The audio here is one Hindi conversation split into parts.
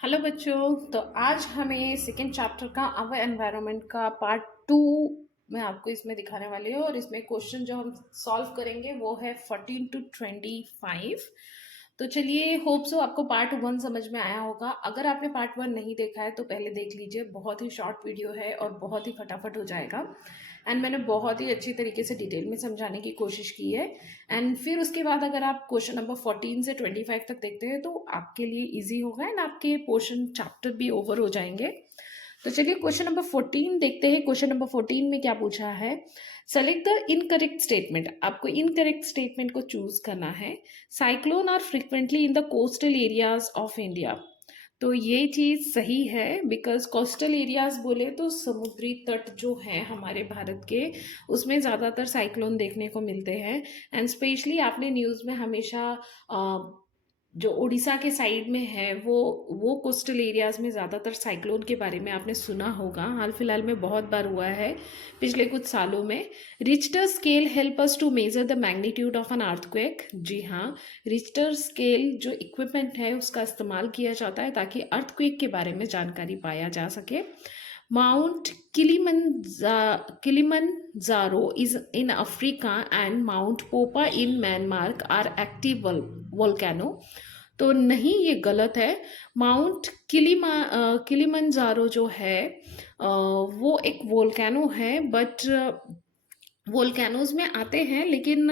हेलो बच्चों। तो आज हमें सेकेंड चैप्टर का आवर एनवायरनमेंट का पार्ट 2 मैं आपको इसमें दिखाने वाली हूँ। और इसमें क्वेश्चन जो हम सॉल्व करेंगे वो है 14 to 25। तो चलिए, होप सो आपको पार्ट 1 समझ में आया होगा। अगर आपने पार्ट 1 नहीं देखा है तो पहले देख लीजिए, बहुत ही शॉर्ट वीडियो है और बहुत ही फटाफट हो जाएगा। एंड मैंने बहुत ही अच्छी तरीके से डिटेल में समझाने की कोशिश की है। एंड फिर उसके बाद अगर आप क्वेश्चन नंबर 14 से 25 तक देखते हैं तो आपके लिए इजी होगा एंड आपके पोर्शन चैप्टर भी ओवर हो जाएंगे। तो चलिए क्वेश्चन नंबर 14 देखते हैं। क्वेश्चन नंबर 14 में क्या पूछा है? Select the incorrect statement. आपको इनकरेक्ट स्टेटमेंट को चूज करना है। Cyclone are frequently in the coastal areas of India. तो ये चीज़ सही है, बिकॉज कोस्टल एरियाज बोले तो समुद्री तट जो है हमारे भारत के, उसमें ज़्यादातर साइक्लोन देखने को मिलते हैं। एंड स्पेशली आपने न्यूज़ में हमेशा जो उड़ीसा के साइड में है वो कोस्टल एरियाज में ज़्यादातर साइक्लोन के बारे में आपने सुना होगा। हाल फिलहाल में बहुत बार हुआ है पिछले कुछ सालों में। Richter scale help us to measure the magnitude of an earthquake. जी हाँ, रिक्टर स्केल जो इक्विपमेंट है उसका इस्तेमाल किया जाता है ताकि अर्थक्वेक के बारे में जानकारी पाया जा सके। Mount Kilimanjaro is in Africa and mount Popa in Myanmar are active volcano. तो नहीं, ये गलत है। माउंट किलिमंजारो जो है वो एक वोल्केनो है, बट वोल्केनोज में आते हैं, लेकिन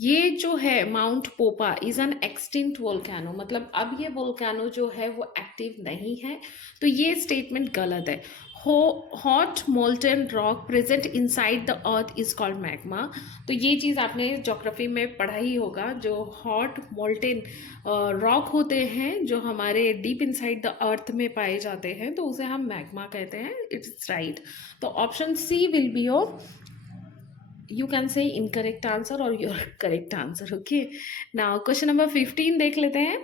ये जो है माउंट पोपा इज एन एक्सटिंक्ट वोल्केनो, मतलब अब ये वोल्केनो जो है वो एक्टिव नहीं है। तो ये स्टेटमेंट गलत है। Hot molten rock present inside the earth is called magma. तो ये चीज़ आपने ज्योग्राफी में पढ़ा ही होगा। जो हॉट मोल्टन रॉक होते हैं जो हमारे डीप इनसाइड द अर्थ में पाए जाते हैं, तो उसे हम मैग्मा कहते हैं। It's right. तो option C will be your, you can say, incorrect answer or your correct answer. Okay, now question number 15 देख लेते हैं।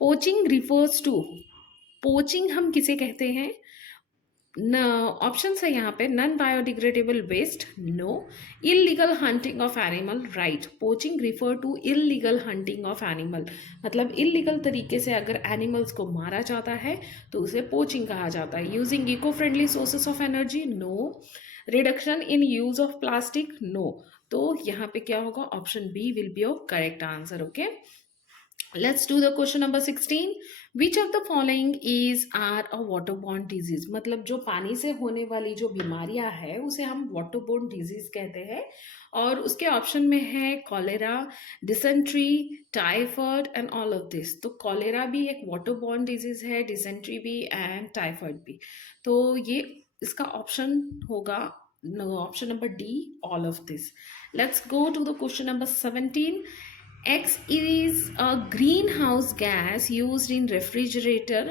poaching refers to, poaching हम किसे कहते हैं? न ऑप्शन है यहाँ पे, non biodegradable waste, no. Illegal hunting of animal, right. Poaching refer to illegal hunting of animal, मतलब इलीगल तरीके से अगर एनिमल्स को मारा जाता है तो उसे पोचिंग कहा जाता है। Using eco friendly sources of energy, no. Reduction in use of plastic, no. तो यहाँ पे क्या होगा? Option B will be your correct answer. Okay, let's do the question number 16. which of the following is are a waterborne disease? मतलब जो पानी से होने वाली जो बीमारियां है उसे हम waterborne disease कहते हैं। और उसके ऑप्शन में है cholera, dysentery, typhoid and all of this. तो कॉलेरा भी एक waterborne disease है, डिसेंट्री भी एंड टाइफॉइड भी। तो ये इसका ऑप्शन होगा option number D, all of this. Let's go to the question number 17. X is a greenhouse gas used in refrigerator.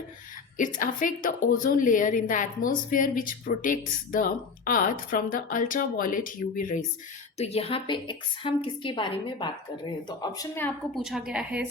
It affects the ozone layer in the atmosphere, which protects the earth from the ultraviolet UV rays. तो यहाँ पे X हम किसके बारे में बात कर रहे हैं? तो ऑप्शन में आपको पूछा गया है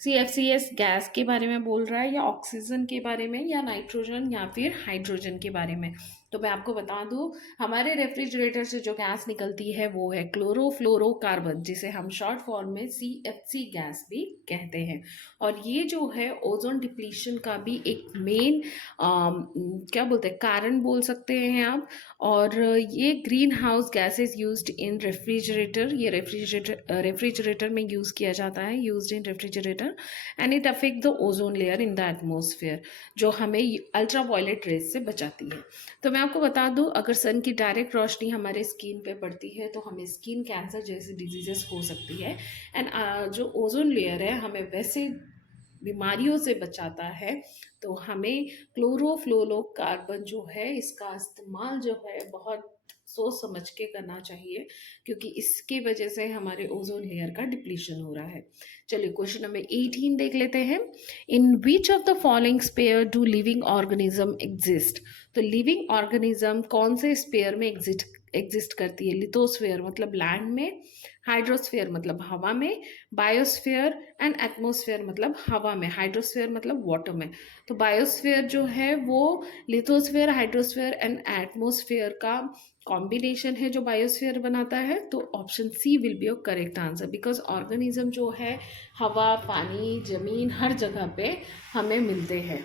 CFCS गैस के बारे में बोल रहा है, या ऑक्सीजन के बारे में, या नाइट्रोजन, या फिर हाइड्रोजन के बारे में। तो मैं आपको बता दूं, हमारे रेफ्रिजरेटर से जो गैस निकलती है वो है क्लोरोफ्लोरोकार्बन, जिसे हम शॉर्ट फॉर्म में CFC गैस भी कहते हैं। और ये जो है ओजोन डिप्लीशन का भी एक मेन क्या बोलते हैं, कारण बोल सकते हैं आप। और ये green house gases used in refrigerator, ये रेफ्रिजरेटर में यूज़ किया जाता है, used in refrigerator, and it affect the ozone layer in the atmosphere, जो हमें अल्ट्रा वायलेट रेज से बचाती है। तो मैं आपको बता दूं, अगर सन की डायरेक्ट रोशनी हमारे स्किन पे पड़ती है तो हमें स्किन कैंसर जैसी डिजीजेस हो सकती है। एंड जो ओजोन लेयर है हमें वैसे बीमारियों से बचाता है। तो हमें क्लोरोफ्लोरोकार्बन जो है इसका इस्तेमाल जो है बहुत सोच समझ के करना चाहिए, क्योंकि इसके वजह से हमारे ओजोन लेयर का डिप्लीशन हो रहा है। चलिए क्वेश्चन नंबर 18 देख लेते हैं। In which of the following sphere do living organism exist? तो लिविंग ऑर्गेनिज्म कौन से स्पेयर में एग्जिस्ट करती है? लिथोस्फेयर मतलब लैंड में, हाइड्रोस्फेयर मतलब हवा में, बायोस्फेयर एंड एटमोस्फेयर मतलब हवा में, हाइड्रोस्फेयर मतलब वाटर में। तो बायोस्फेयर जो है वो लिथोस्फेयर, हाइड्रोस्फेयर एंड एटमोस्फेयर का कॉम्बिनेशन है जो बायोस्फीयर बनाता है, तो option C will be your correct answer, because organism जो है हवा, पानी, जमीन, हर जगह पे हमें मिलते हैं,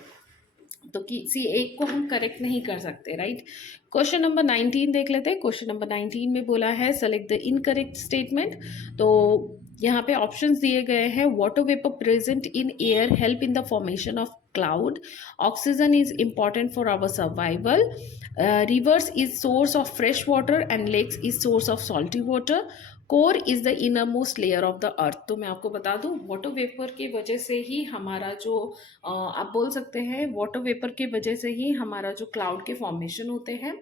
तो किसी एक को हम करेक्ट नहीं कर सकते, राइट। क्वेश्चन नंबर 19 देख लेते हैं। क्वेश्चन नंबर 19 में बोला है सेलेक्ट द इनकरेक्ट स्टेटमेंट। तो यहाँ पे ऑप्शंस दिए गए हैं। Water vapour present in air help in the formation of cloud, oxygen is important for our survival, rivers is source of fresh water and lakes is source of salty water, core is the inner most layer of the earth. तो मैं आपको बता दूं, वाटर वेपर की वजह से ही हमारा जो आप बोल सकते हैं, वाटर वेपर की वजह से ही हमारा जो क्लाउड के फॉर्मेशन होते हैं।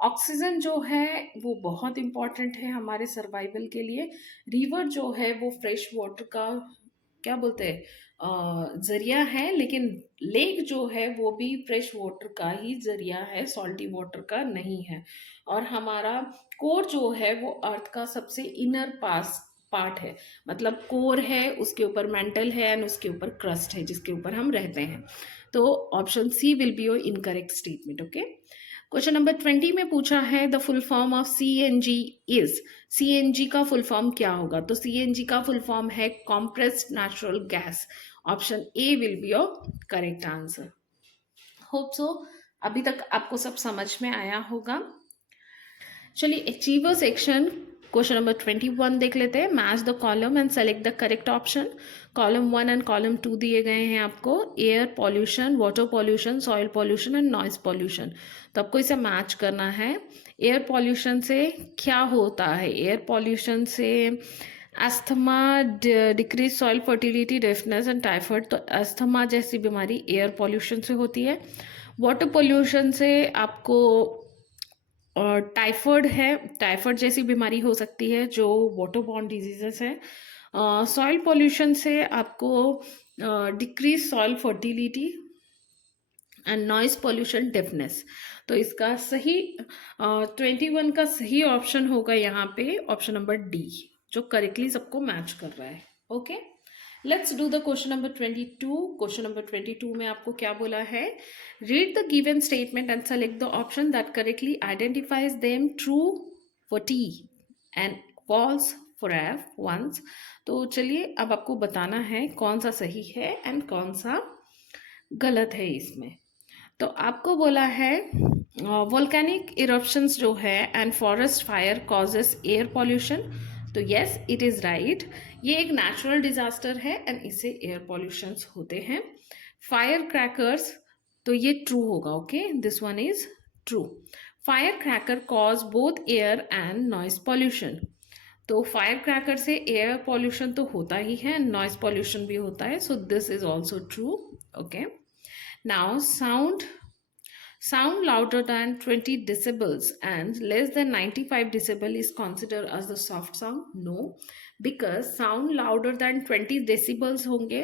ऑक्सीजन जो है वो बहुत इंपॉर्टेंट है हमारे सर्वाइवल के लिए। रिवर जो है वो फ्रेश वाटर का क्या बोलते हैं जरिया है, लेकिन लेक जो है वो भी फ्रेश वाटर का ही जरिया है, सॉल्टी वाटर का नहीं है। और हमारा कोर जो है वो अर्थ का सबसे इनर पार्ट है, मतलब कोर है, उसके ऊपर मेंटल है एंड उसके ऊपर क्रस्ट है जिसके ऊपर हम रहते हैं। तो option C will be your incorrect statement. Okay, question number 20 में पूछा है the full form of CNG is. CNG का फुल फॉर्म क्या होगा? तो सीएनजी का फुल फॉर्म है compressed natural gas. Option A will be your correct answer. Hope so अभी तक आपको सब समझ में आया होगा। चलिए अचीवर सेक्शन क्वेश्चन नंबर 21 देख लेते हैं। Match the column and select the correct option. Column 1 and column 2 दिए गए हैं आपको। Air pollution, water pollution, soil pollution and noise pollution. तो आपको इसे मैच करना है। एयर पॉल्यूशन से क्या होता है? एयर पॉल्यूशन से asthma, decrease soil fertility, deafness and typhoid. तो अस्थमा जैसी बीमारी एयर पॉल्यूशन से होती है। वाटर पॉल्यूशन से आपको और टाइफाइड है, टाइफाइड जैसी बीमारी हो सकती है जो वाटर बॉर्न डिजीजेस है। सॉइल पॉल्यूशन से आपको decrease soil fertility and noise pollution, deafness. तो इसका सही 21 का सही ऑप्शन होगा यहाँ पे ऑप्शन नंबर डी, जो करेक्टली सबको मैच कर रहा है। Okay, let's do the question number 22। Question number 22 में आपको क्या बोला है? Read the given statement and select the option that correctly identifies them true for T and false for F ones. तो चलिए अब आपको बताना है कौन सा सही है एंड कौन सा गलत है इसमें। तो आपको बोला है वोल्केनिक इरप्शंस जो है and forest fire causes air pollution. तो यस, इट इज़ राइट। ये एक नेचुरल डिजास्टर है एंड इससे एयर पॉल्यूशंस होते हैं। फायर क्रैकर्स, तो ये ट्रू होगा। Okay, this one is true. Fire cracker cause both air and noise pollution. तो फायर क्रैकर से एयर पॉल्यूशन तो होता ही है, नॉइज पॉल्यूशन भी होता है, so this is also true. Okay, now sound louder than 20 decibels and less than 95 decibel is considered as the soft sound. No, because sound louder than 20 decibels होंगे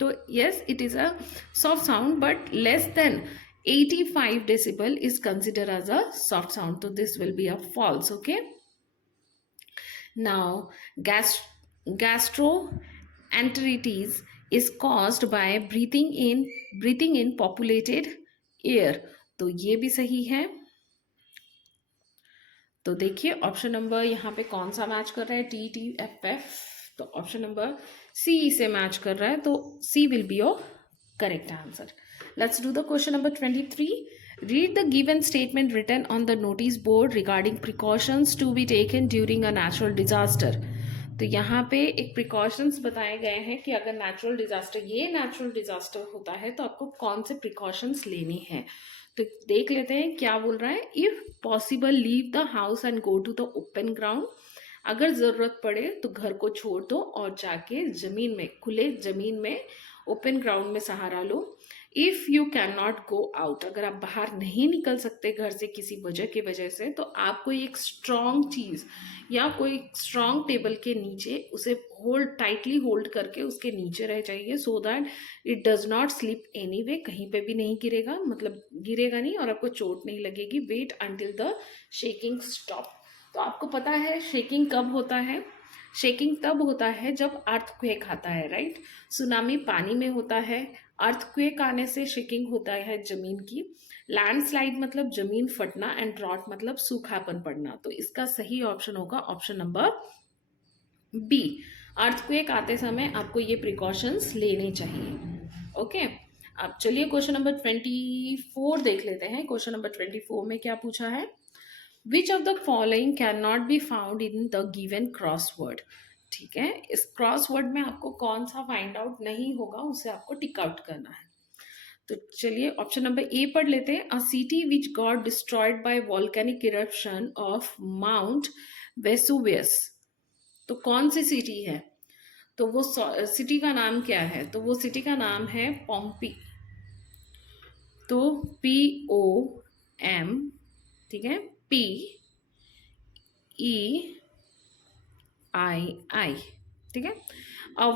तो yes, it is a soft sound, but less than 85 decibel is considered as a soft sound. So this will be a false. Okay, now gastroenteritis is caused by breathing in populated air. तो ये भी सही है। तो देखिए ऑप्शन नंबर यहाँ पे कौन सा मैच कर रहा है? T T F F. तो ऑप्शन नंबर सी से मैच कर रहा है, तो C will be your correct answer. Let's do the question number 23। Read the given statement written on the notice board regarding precautions to be taken during a natural disaster. तो यहाँ पे एक प्रिकॉशंस बताए गए हैं कि अगर नेचुरल डिजास्टर होता है तो आपको कौन से प्रिकॉशंस लेने हैं। तो देख लेते हैं क्या बोल रहा है। If possible leave the house and go to the open ground. अगर जरूरत पड़े तो घर को छोड़ दो और जाके जमीन में, खुले जमीन में, ओपन ग्राउंड में सहारा लो। If you can not go out, अगर आप बाहर नहीं निकल सकते घर से किसी वजह की वजह से, तो आप कोई एक स्ट्रॉन्ग चीज या कोई स्ट्रॉन्ग टेबल के नीचे उसे टाइटली होल्ड करके उसके नीचे रह जाइए, so that it does not slip anyway, कहीं पे भी नहीं गिरेगा, मतलब गिरेगा नहीं और आपको चोट नहीं लगेगी। Wait until the shaking stop. तो आपको पता है शेकिंग कब होता है? शेकिंग तब होता है जब अर्थक्वेक आता है, राइट। सुनामी पानी में होता है, अर्थक्वेक आने से शेकिंग होता है जमीन की। लैंडस्लाइड मतलब जमीन फटना, एंड ड्रॉट मतलब सूखापन पड़ना। तो इसका सही ऑप्शन होगा ऑप्शन नंबर बी। अर्थक्वेक आते समय आपको ये प्रिकॉशंस लेने चाहिए। ओके, अब चलिए क्वेश्चन नंबर 24 देख लेते हैं। क्वेश्चन नंबर 24 में क्या पूछा है? विच of the following can not be found in the given crossword. ठीक है, इस क्रॉसवर्ड में आपको कौन सा फाइंड आउट नहीं होगा उसे आपको टिक आउट करना है। तो चलिए ऑप्शन नंबर ए पढ़ लेते हैं। अ city which got destroyed by volcanic eruption of mount Vesuvius. तो कौन सी सिटी है? तो वो सिटी का नाम क्या है? तो वो सिटी का नाम है पोम्पी। तो POM, ठीक है, PEII, ठीक है। A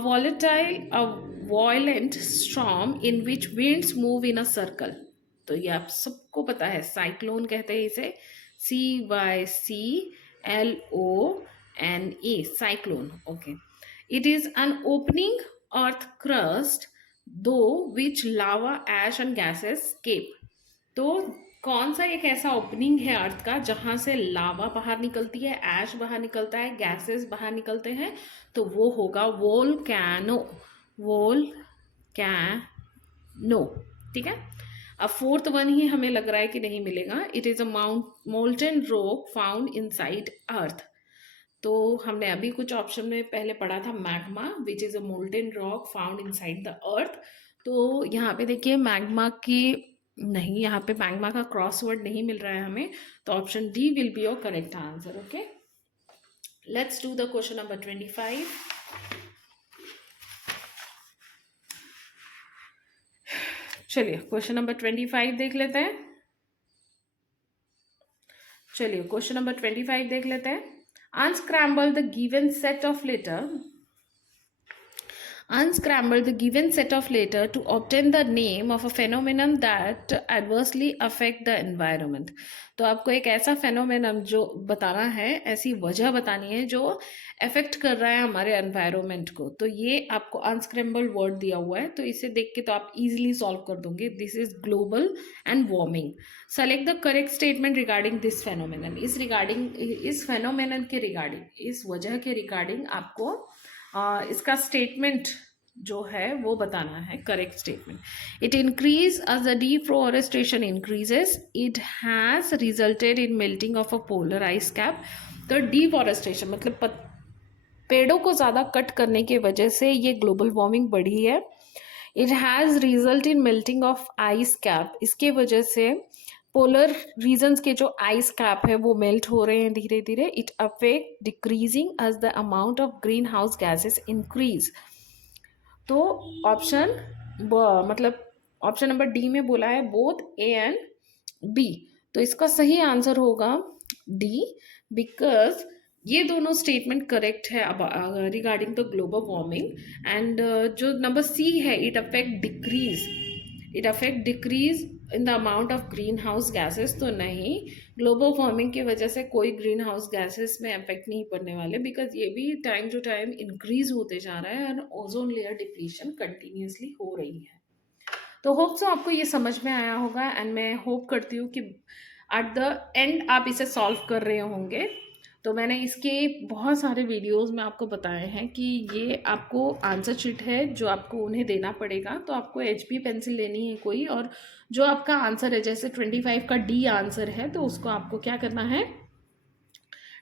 violent storm in which winds move in a circle. तो ये आप सबको पता है, साइक्लोन कहते हैं इसे, CYCLONE, cyclone. Okay, it is an opening earth crust दो विच लावा एश एंड गैसेस केप। तो कौन सा एक ऐसा ओपनिंग है अर्थ का जहां से लावा बाहर निकलती है, ऐश बाहर निकलता है, गैसेस बाहर निकलते हैं? तो वो होगा वोल्केनो। वोल्केनो, ठीक है। अब फोर्थ वन ही हमें लग रहा है कि नहीं मिलेगा। It is a molten rock found inside earth. तो हमने अभी कुछ ऑप्शन में पहले पढ़ा था magma, which is a molten rock found inside the earth. तो यहाँ पे देखिए मैग्मा की नहीं, यहाँ पे मैग्मा का क्रॉसवर्ड नहीं मिल रहा है हमें। तो option D will be your correct answer. Okay, let's do the question number 25। चलिए क्वेश्चन नंबर 25 देख लेते हैं। चलिए क्वेश्चन नंबर 25 देख लेते हैं। Unscramble the given set of letter. Unscramble the given set of letter to obtain the name of a phenomenon that adversely affect the environment. तो आपको एक ऐसा फेनोमेनन जो बताना है, ऐसी वजह बतानी है जो अफेक्ट कर रहा है हमारे एनवायरनमेंट को। तो ये आपको अनस्क्रैम्बल वर्ड दिया हुआ है, तो इसे देख के तो आप इजीली सॉल्व कर दोगे। This is global and warming. Select the correct statement regarding this phenomenon. इस फेनोमेनन के रिगार्डिंग, इस वजह के रिगार्डिंग आपको इसका स्टेटमेंट जो है वो बताना है, correct statement. It increase as the deforestation increases, it has resulted in melting of a polar ice cap. तो डिफॉरेस्टेशन मतलब पेड़ों को ज़्यादा कट करने की वजह से ये ग्लोबल वार्मिंग बढ़ी है। It has result in melting of ice cap, इसके वजह से पोलर रीजन्स के जो आइस कैप है वो मेल्ट हो रहे हैं धीरे धीरे। It affect decreasing as the amount of green house gases increase. तो ऑप्शन मतलब ऑप्शन नंबर डी में बोला है बोथ ए एंड बी। तो इसका सही आंसर होगा डी, बिकॉज ये दोनों स्टेटमेंट करेक्ट है regarding the global warming. And जो नंबर सी है, it affect decrease in the amount of green house gases. तो नहीं, ग्लोबल वार्मिंग की वजह से कोई ग्रीन हाउस गैसेस में अफेक्ट नहीं पड़ने वाले, बिकॉज ये भी टाइम टू टाइम इंक्रीज होते जा रहा है और ओजोन लेयर डिप्लीशन कंटिन्यूसली हो रही है। तो होप सो आपको ये समझ में आया होगा, एंड मैं होप करती हूँ कि एट द एंड आप इसे सॉल्व कर रहे होंगे। तो मैंने इसके बहुत सारे वीडियोस में आपको बताए हैं कि ये आपको आंसर शीट है जो आपको उन्हें देना पड़ेगा। तो आपको HB पेंसिल लेनी है कोई, और जो आपका आंसर है, जैसे 25 का डी आंसर है, तो उसको आपको क्या करना है,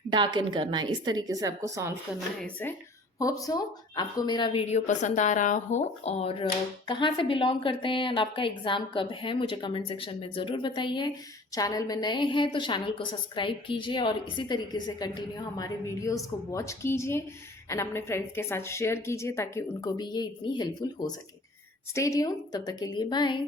डार्कन करना है। इस तरीके से आपको सॉल्व करना है इसे। होप सो आपको मेरा वीडियो पसंद आ रहा हो, और कहाँ से बिलोंग करते हैं एंड आपका एग्ज़ाम कब है मुझे कमेंट सेक्शन में ज़रूर बताइए। चैनल में नए हैं तो चैनल को सब्सक्राइब कीजिए, और इसी तरीके से कंटिन्यू हमारे वीडियोस को वॉच कीजिए एंड अपने फ्रेंड्स के साथ शेयर कीजिए ताकि उनको भी ये इतनी हेल्पफुल हो सके। स्टे ट्यून्ड, तब तक के लिए बाय।